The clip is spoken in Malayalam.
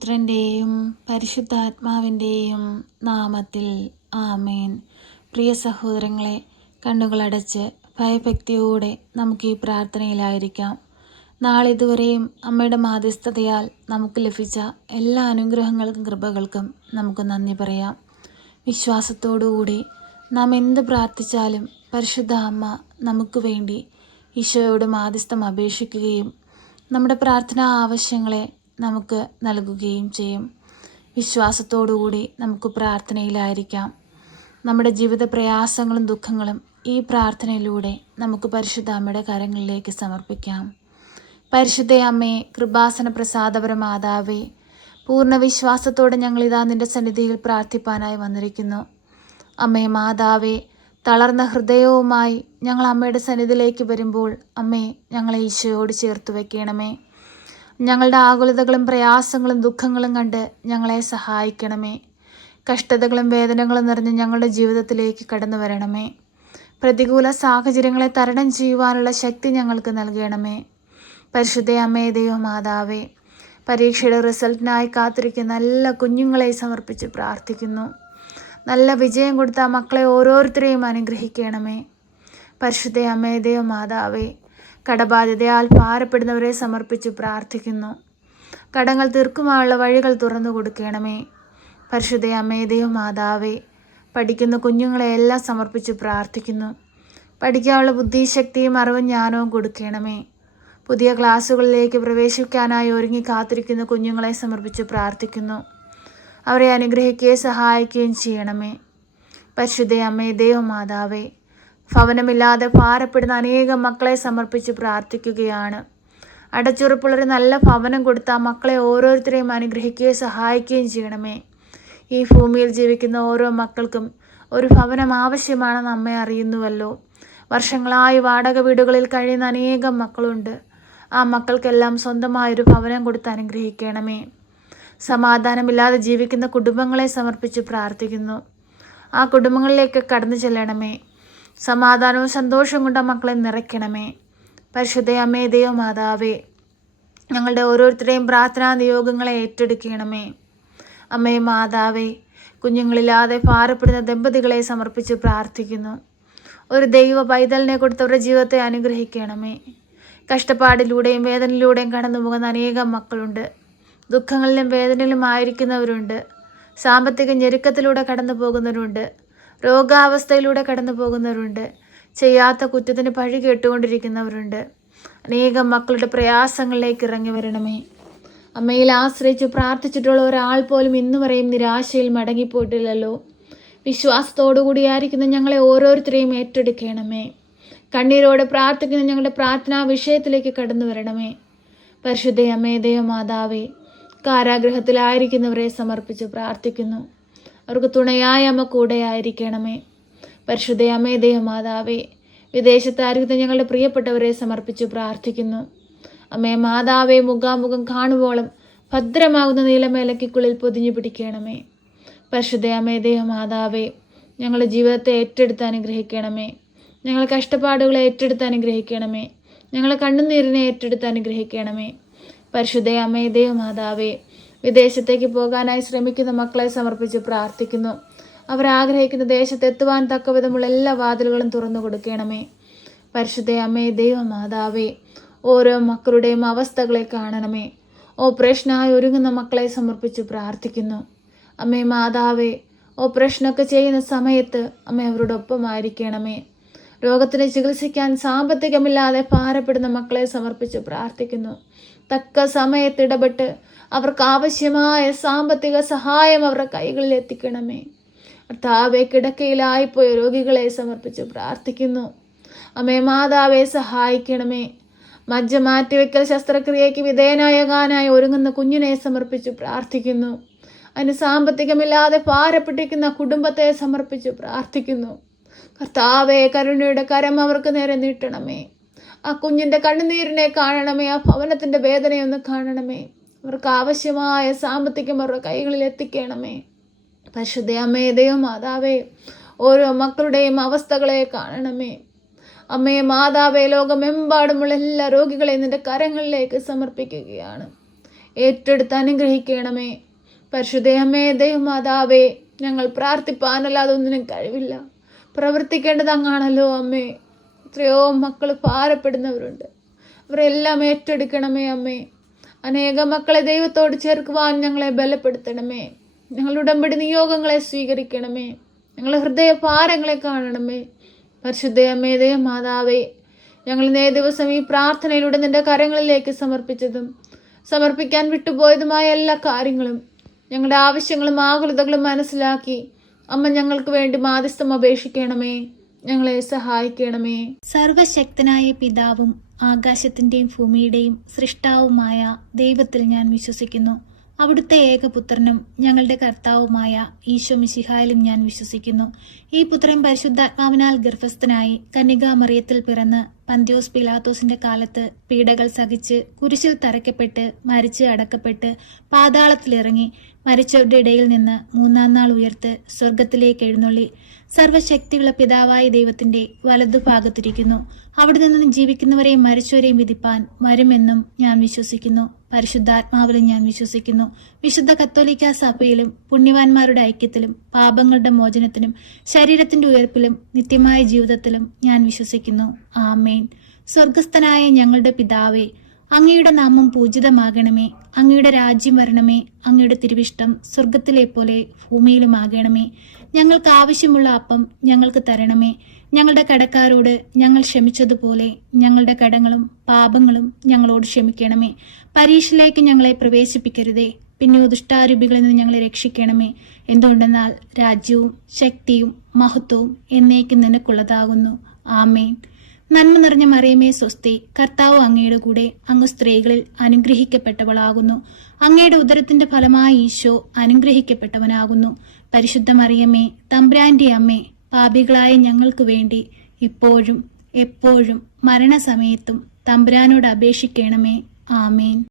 പുത്രൻ്റെയും പരിശുദ്ധാത്മാവിൻ്റെയും നാമത്തിൽ ആമേൻ. പ്രിയ സഹോദരങ്ങളെ, കണ്ണുകളടച്ച് ഭയഭക്തിയോടെ നമുക്ക് ഈ പ്രാർത്ഥനയിലായിരിക്കാം. നാളിതുവരെയും അമ്മയുടെ മാധ്യസ്ഥതയാൽ നമുക്ക് ലഭിച്ച എല്ലാ അനുഗ്രഹങ്ങൾക്കും കൃപകൾക്കും നമുക്ക് നന്ദി പറയാം. വിശ്വാസത്തോടുകൂടി നാം എന്ത് പ്രാർത്ഥിച്ചാലും പരിശുദ്ധ അമ്മ നമുക്ക് വേണ്ടി ഈശോയോട് മാധ്യസ്ഥം അപേക്ഷിക്കുകയും നമ്മുടെ പ്രാർത്ഥനാ ആവശ്യങ്ങളെ നമുക്ക് നൽകുകയും ചെയ്യും. വിശ്വാസത്തോടുകൂടി നമുക്ക് പ്രാർത്ഥനയിലായിരിക്കാം. നമ്മുടെ ജീവിത പ്രയാസങ്ങളും ദുഃഖങ്ങളും ഈ പ്രാർത്ഥനയിലൂടെ നമുക്ക് പരിശുദ്ധ അമ്മയുടെ കരങ്ങളിലേക്ക് സമർപ്പിക്കാം. പരിശുദ്ധ അമ്മേ, കൃപാസന പ്രസാദപര മാതാവേ, പൂർണ്ണ വിശ്വാസത്തോടെ ഞങ്ങളിതാ നിൻ്റെ സന്നിധിയിൽ പ്രാർത്ഥിപ്പാനായി വന്നിരിക്കുന്നു. അമ്മേ മാതാവേ, തളർന്ന ഹൃദയവുമായി ഞങ്ങൾ അമ്മയുടെ സന്നിധിയിലേക്ക് വരുമ്പോൾ അമ്മേ, ഞങ്ങളെ ഈശോയോട് ചേർത്ത് വയ്ക്കണമേ. ഞങ്ങളുടെ ആകുലതകളും പ്രയാസങ്ങളും ദുഃഖങ്ങളും കണ്ട് ഞങ്ങളെ സഹായിക്കണമേ. കഷ്ടതകളും വേദനകളും നിറഞ്ഞ് ഞങ്ങളുടെ ജീവിതത്തിലേക്ക് കടന്നു വരണമേ. പ്രതികൂല സാഹചര്യങ്ങളെ തരണം ചെയ്യുവാനുള്ള ശക്തി ഞങ്ങൾക്ക് നൽകണമേ. പരിശുദ്ധ അമ്മേ, ദൈവമാതാവേ, പരീക്ഷയുടെ റിസൾട്ടിനായി കാത്തിരിക്കുന്ന നല്ല കുഞ്ഞുങ്ങളെ സമർപ്പിച്ച് പ്രാർത്ഥിക്കുന്നു. നല്ല വിജയം കൊടുത്ത മക്കളെ ഓരോരുത്തരെയും അനുഗ്രഹിക്കണമേ. പരിശുദ്ധ അമ്മേ, ദൈവമാതാവേ, കടബാധ്യതയാൽ ഭാരപ്പെടുന്നവരെ സമർപ്പിച്ച് പ്രാർത്ഥിക്കുന്നു. കടങ്ങൾ തീർക്കുവാനുള്ള വഴികൾ തുറന്നു കൊടുക്കണമേ. പരിശുദ്ധ അമ്മേ, ദൈവമാതാവേ, പഠിക്കുന്ന കുഞ്ഞുങ്ങളെ എല്ലാം സമർപ്പിച്ച് പ്രാർത്ഥിക്കുന്നു. പഠിക്കാനുള്ള ബുദ്ധിശക്തിയും അറിവും ജ്ഞാനവും കൊടുക്കണമേ. പുതിയ ക്ലാസ്സുകളിലേക്ക് പ്രവേശിക്കാനായി ഒരുങ്ങി കാത്തിരിക്കുന്ന കുഞ്ഞുങ്ങളെ സമർപ്പിച്ച് പ്രാർത്ഥിക്കുന്നു. അവരെ അനുഗ്രഹിക്കുകയും സഹായിക്കുകയും ചെയ്യണമേ. പരിശുദ്ധ അമ്മേ, ദൈവമാതാവേ, ഭവനമില്ലാതെ ഭാരപ്പെടുന്ന അനേകം മക്കളെ സമർപ്പിച്ച് പ്രാർത്ഥിക്കുകയാണ്. അടച്ചുറപ്പുള്ളൊരു നല്ല ഭവനം കൊടുത്ത മക്കളെ ഓരോരുത്തരെയും അനുഗ്രഹിക്കുകയും സഹായിക്കുകയും ചെയ്യണമേ. ഈ ഭൂമിയിൽ ജീവിക്കുന്ന ഓരോ മക്കൾക്കും ഒരു ഭവനം ആവശ്യമാണെന്ന് അമ്മ അറിയുന്നുവല്ലോ. വർഷങ്ങളായി വാടക വീടുകളിൽ കഴിയുന്ന അനേകം മക്കളുണ്ട്. ആ മക്കൾക്കെല്ലാം സ്വന്തമായൊരു ഭവനം കൊടുത്ത് അനുഗ്രഹിക്കണമേ. സമാധാനമില്ലാതെ ജീവിക്കുന്ന കുടുംബങ്ങളെ സമർപ്പിച്ച് പ്രാർത്ഥിക്കുന്നു. ആ കുടുംബങ്ങളിലേക്ക് കടന്നു ചെല്ലണമേ. സമാധാനവും സന്തോഷവും കൊണ്ട് മക്കളെ നിറയ്ക്കണമേ. പരിശുദ്ധ അമ്മേ, ദൈവമാതാവേ, ഞങ്ങളുടെ ഓരോരുത്തരുടെയും പ്രാർത്ഥനാ നിയോഗങ്ങളെ ഏറ്റെടുക്കണമേ. അമ്മേ മാതാവേ, കുഞ്ഞുങ്ങളില്ലാതെ ഭാരപ്പെടുന്ന ദമ്പതികളെ സമർപ്പിച്ച് പ്രാർത്ഥിക്കുന്നു. ഒരു ദൈവ പൈതലിനെ കൊടുത്തവരുടെ ജീവിതത്തെ അനുഗ്രഹിക്കണമേ. കഷ്ടപ്പാടിലൂടെയും വേദനയിലൂടെയും കടന്നു പോകുന്ന അനേകം മക്കളുണ്ട്. ദുഃഖങ്ങളിലും വേദനയിലും ആയിരിക്കുന്നവരുണ്ട്. സാമ്പത്തിക ഞെരുക്കത്തിലൂടെ കടന്നു പോകുന്നവരുണ്ട്. രോഗാവസ്ഥയിലൂടെ കടന്നു പോകുന്നവരുണ്ട്. ചെയ്യാത്ത കുറ്റത്തിന് പഴി കേട്ടുകൊണ്ടിരിക്കുന്നവരുണ്ട്. അനേകം മക്കളുടെ പ്രയാസങ്ങളിലേക്ക് ഇറങ്ങി വരണമേ. അമ്മയിൽ ആശ്രയിച്ച് പ്രാർത്ഥിച്ചിട്ടുള്ള ഒരാൾ പോലും ഇന്നുവരെയും നിരാശയിൽ മടങ്ങിപ്പോയിട്ടില്ലല്ലോ. വിശ്വാസത്തോടുകൂടിയായിരിക്കുന്ന ഞങ്ങളെ ഓരോരുത്തരെയും ഏറ്റെടുക്കണമേ. കണ്ണീരോടെ പ്രാർത്ഥിക്കുന്ന ഞങ്ങളുടെ പ്രാർത്ഥനാ വിഷയത്തിലേക്ക് കടന്നു വരണമേ. പരിശുദ്ധ അമ്മേ, ദൈവമാതാവേ, കാരാഗൃഹത്തിലായിരിക്കുന്നവരെ സമർപ്പിച്ച് പ്രാർത്ഥിക്കുന്നു. അവർക്ക് തുണയായ അമ്മ കൂടെ ആയിരിക്കണമേ. പരിശുദ്ധ അമ്മേ, ദൈവമാതാവേ, വിദേശത്തായിരിക്കുന്ന ഞങ്ങളുടെ പ്രിയപ്പെട്ടവരെ സമർപ്പിച്ച് പ്രാർത്ഥിക്കുന്നു. അമ്മേ മാതാവേ, മുഖാമുഖം കാണുവോളം ഭദ്രമാകുന്ന നീലമേലയ്ക്കുള്ളിൽ പൊതിഞ്ഞു പിടിക്കണമേ. പരിശുദ്ധ അമ്മേ, ദൈവമാതാവേ, ഞങ്ങളുടെ ജീവിതത്തെ ഏറ്റെടുത്ത് അനുഗ്രഹിക്കണമേ. ഞങ്ങളുടെ കഷ്ടപ്പാടുകളെ ഏറ്റെടുത്ത് അനുഗ്രഹിക്കണമേ. ഞങ്ങളുടെ കണ്ണുനീരിനെ ഏറ്റെടുത്ത് അനുഗ്രഹിക്കണമേ. പരിശുദ്ധ അമ്മേ, ദൈവമാതാവേ, വിദേശത്തേക്ക് പോകാനായി ശ്രമിക്കുന്ന മക്കളെ സമർപ്പിച്ച് പ്രാർത്ഥിക്കുന്നു. അവരാഗ്രഹിക്കുന്ന ദേശത്തെത്തുവാൻ തക്കവിധമുള്ള എല്ലാ വാതിലുകളും തുറന്നു കൊടുക്കണമേ. പരിശുദ്ധ അമ്മേ, ദൈവമാതാവേ, ഓരോ മക്കളുടെയും അവസ്ഥകളെ കാണണമേ. ഓപ്പറേഷനായി ഒരുങ്ങുന്ന മക്കളെ സമർപ്പിച്ച് പ്രാർത്ഥിക്കുന്നു. അമ്മേ മാതാവേ, ഓപ്പറേഷനൊക്കെ ചെയ്യുന്ന സമയത്ത് അമ്മ അവരോടൊപ്പമായിരിക്കണമേ. രോഗത്തിന് ചികിത്സിക്കാൻ സാമ്പത്തികമില്ലാതെ ഭാരപ്പെടുന്ന മക്കളെ സമർപ്പിച്ച് പ്രാർത്ഥിക്കുന്നു. തക്ക സമയത്ത് ഇടപെട്ട് അവർക്ക് ആവശ്യമായ സാമ്പത്തിക സഹായം അവരുടെ കൈകളിൽ എത്തിക്കണമേ. കർത്താവേ, കിടക്കയിലായിപ്പോയ രോഗികളെ സമർപ്പിച്ച് പ്രാർത്ഥിക്കുന്നു. അമ്മേ മാതാവേ, സഹായിക്കണമേ. മജ്ജ മാറ്റിവെക്കൽ ശസ്ത്രക്രിയയ്ക്ക് വിധേയനായകാനായി ഒരുങ്ങുന്ന കുഞ്ഞിനെ സമർപ്പിച്ച് പ്രാർത്ഥിക്കുന്നു. അതിന് സാമ്പത്തികമില്ലാതെ ഭാരപ്പെട്ടിരിക്കുന്ന കുടുംബത്തെ സമർപ്പിച്ച് പ്രാർത്ഥിക്കുന്നു. കർത്താവേ, കരുണയുടെ കരം അവർക്ക് നേരെ നീട്ടണമേ. ആ കുഞ്ഞിൻ്റെ കണ്ണുനീരിനെ കാണണമേ. ആ ഭവനത്തിൻ്റെ വേദനയൊന്ന് കാണണമേ. അവർക്ക് ആവശ്യമായ സാമ്പത്തികം അവരുടെ കൈകളിൽ എത്തിക്കണമേ. പരിശുദ്ധ അമ്മേ, ദൈവമാതാവേ, ഓരോ മക്കളുടെയും അവസ്ഥകളെ കാണണമേ. അമ്മേ മാതാവേ, ലോകമെമ്പാടുമുള്ള എല്ലാ രോഗികളെയും നിന്റെ കരങ്ങളിലേക്ക് സമർപ്പിക്കുകയാണ്. ഏറ്റെടുത്ത് അനുഗ്രഹിക്കണമേ. പരിശുദ്ധ അമ്മേ ദൈവമാതാവേ, ഞങ്ങൾ പ്രാർത്ഥിപ്പാനല്ലാതെ ഒന്നിനും കഴിവില്ല. പ്രവർത്തിക്കേണ്ടത് അങ്ങാണല്ലോ അമ്മേ. എത്രയോ മക്കൾ ഭാരപ്പെടുന്നവരുണ്ട്, അവരെല്ലാം ഏറ്റെടുക്കണമേ അമ്മേ. അനേകം മക്കളെ ദൈവത്തോട് ചേർക്കുവാൻ ഞങ്ങളെ ബലപ്പെടുത്തണമേ. ഞങ്ങളുടെ ഉടമ്പടി നിയോഗങ്ങളെ സ്വീകരിക്കണമേ. ഞങ്ങളുടെ ഹൃദയഭാരങ്ങളെ കാണണമേ. പരിശുദ്ധ അമ്മേ ദൈവമാതാവേ, ഞങ്ങൾ ഇന്നേ ദിവസം ഈ പ്രാർത്ഥനയിലൂടെ നിന്റെ കരങ്ങളിലേക്ക് സമർപ്പിച്ചതും സമർപ്പിക്കാൻ വിട്ടുപോയതുമായ എല്ലാ കാര്യങ്ങളും, ഞങ്ങളുടെ ആവശ്യങ്ങളും ആകുലതകളും മനസ്സിലാക്കി അമ്മ ഞങ്ങൾക്ക് വേണ്ടി മാധ്യസ്ഥം അപേക്ഷിക്കണമേ. ഞങ്ങളെ സഹായിക്കണമേ. സർവശക്തനായ പിതാവും ആകാശത്തിന്റെയും ഭൂമിയുടെയും സൃഷ്ടാവുമായ ദൈവത്തിൽ ഞാൻ വിശ്വസിക്കുന്നു. അവിടുത്തെ ഏകപുത്രനും ഞങ്ങളുടെ കർത്താവുമായ ഈശോ മിശിഹായിലും ഞാൻ വിശ്വസിക്കുന്നു. ഈ പുത്രൻ പരിശുദ്ധാത്മാവിനാൽ ഗർഭസ്ഥനായി കന്യകാമറിയത്തിൽ പിറന്ന് പന്തിയോസ് പിലാത്തോസിന്റെ കാലത്ത് പീഡകൾ സഹിച്ച് കുരിശിൽ തറയ്ക്കപ്പെട്ട് മരിച്ച് അടക്കപ്പെട്ട് പാതാളത്തിലിറങ്ങി മരിച്ചവരുടെ ഇടയിൽ നിന്ന് മൂന്നാം നാൾ ഉയർത്ത് സ്വർഗത്തിലേക്ക് എഴുന്നള്ളി സർവശക്തിയുള്ള പിതാവായ ദൈവത്തിന്റെ വലതുഭാഗത്തിരിക്കുന്നു. അവിടെ നിന്ന് ജീവിക്കുന്നവരെയും മരിച്ചവരെയും വിധിപ്പാൻ വരുമെന്നും ഞാൻ വിശ്വസിക്കുന്നു. പരിശുദ്ധാത്മാവിലും ഞാൻ വിശ്വസിക്കുന്നു. വിശുദ്ധ കത്തോലിക്ക സഭയിലും പുണ്യവാന്മാരുടെ ഐക്യത്തിലും പാപങ്ങളുടെ മോചനത്തിനും ശരീരത്തിന്റെ ഉയർപ്പിലും നിത്യമായ ജീവിതത്തിലും ഞാൻ വിശ്വസിക്കുന്നു. ആമേൻ. സ്വർഗസ്ഥനായ ഞങ്ങളുടെ പിതാവേ, അങ്ങയുടെ നാമം പൂജിതമാകണമേ. അങ്ങയുടെ രാജ്യം വരണമേ. അങ്ങയുടെ തിരുവിഷ്ടം സ്വർഗത്തിലെ പോലെ ഭൂമിയിലുമാകണമേ. ഞങ്ങൾക്ക് ആവശ്യമുള്ള അപ്പം ഞങ്ങൾക്ക് തരണമേ. ഞങ്ങളുടെ കടക്കാരോട് ഞങ്ങൾ ക്ഷമിച്ചതുപോലെ ഞങ്ങളുടെ കടങ്ങളും പാപങ്ങളും ഞങ്ങളോട് ക്ഷമിക്കണമേ. പരീക്ഷയിലേക്ക് ഞങ്ങളെ പ്രവേശിപ്പിക്കരുതേ, പിന്നെ ദുഷ്ടാരൂപികളിൽ നിന്ന് ഞങ്ങളെ രക്ഷിക്കണമേ. എന്തുകൊണ്ടെന്നാൽ രാജ്യവും ശക്തിയും മഹത്വവും എന്നേക്കും നിനക്കുള്ളതാകുന്നു. ആമേൻ. നന്മ നിറഞ്ഞ മറിയമേ സ്വസ്തി, കർത്താവ് അങ്ങയുടെ കൂടെ, അങ്ങ് സ്ത്രീകളിൽ അനുഗ്രഹിക്കപ്പെട്ടവളാകുന്നു. അങ്ങയുടെ ഉദരത്തിന്റെ ഫലമായ ഈശോ അനുഗ്രഹിക്കപ്പെട്ടവനാകുന്നു. പരിശുദ്ധ മറിയമേ, തമ്പുരാന്റെ അമ്മേ, പാപികളായ ഞങ്ങൾക്ക് വേണ്ടി ഇപ്പോഴും എപ്പോഴും മരണസമയത്തും തമ്പുരാനോട് അപേക്ഷിക്കണമേ. ആമേൻ.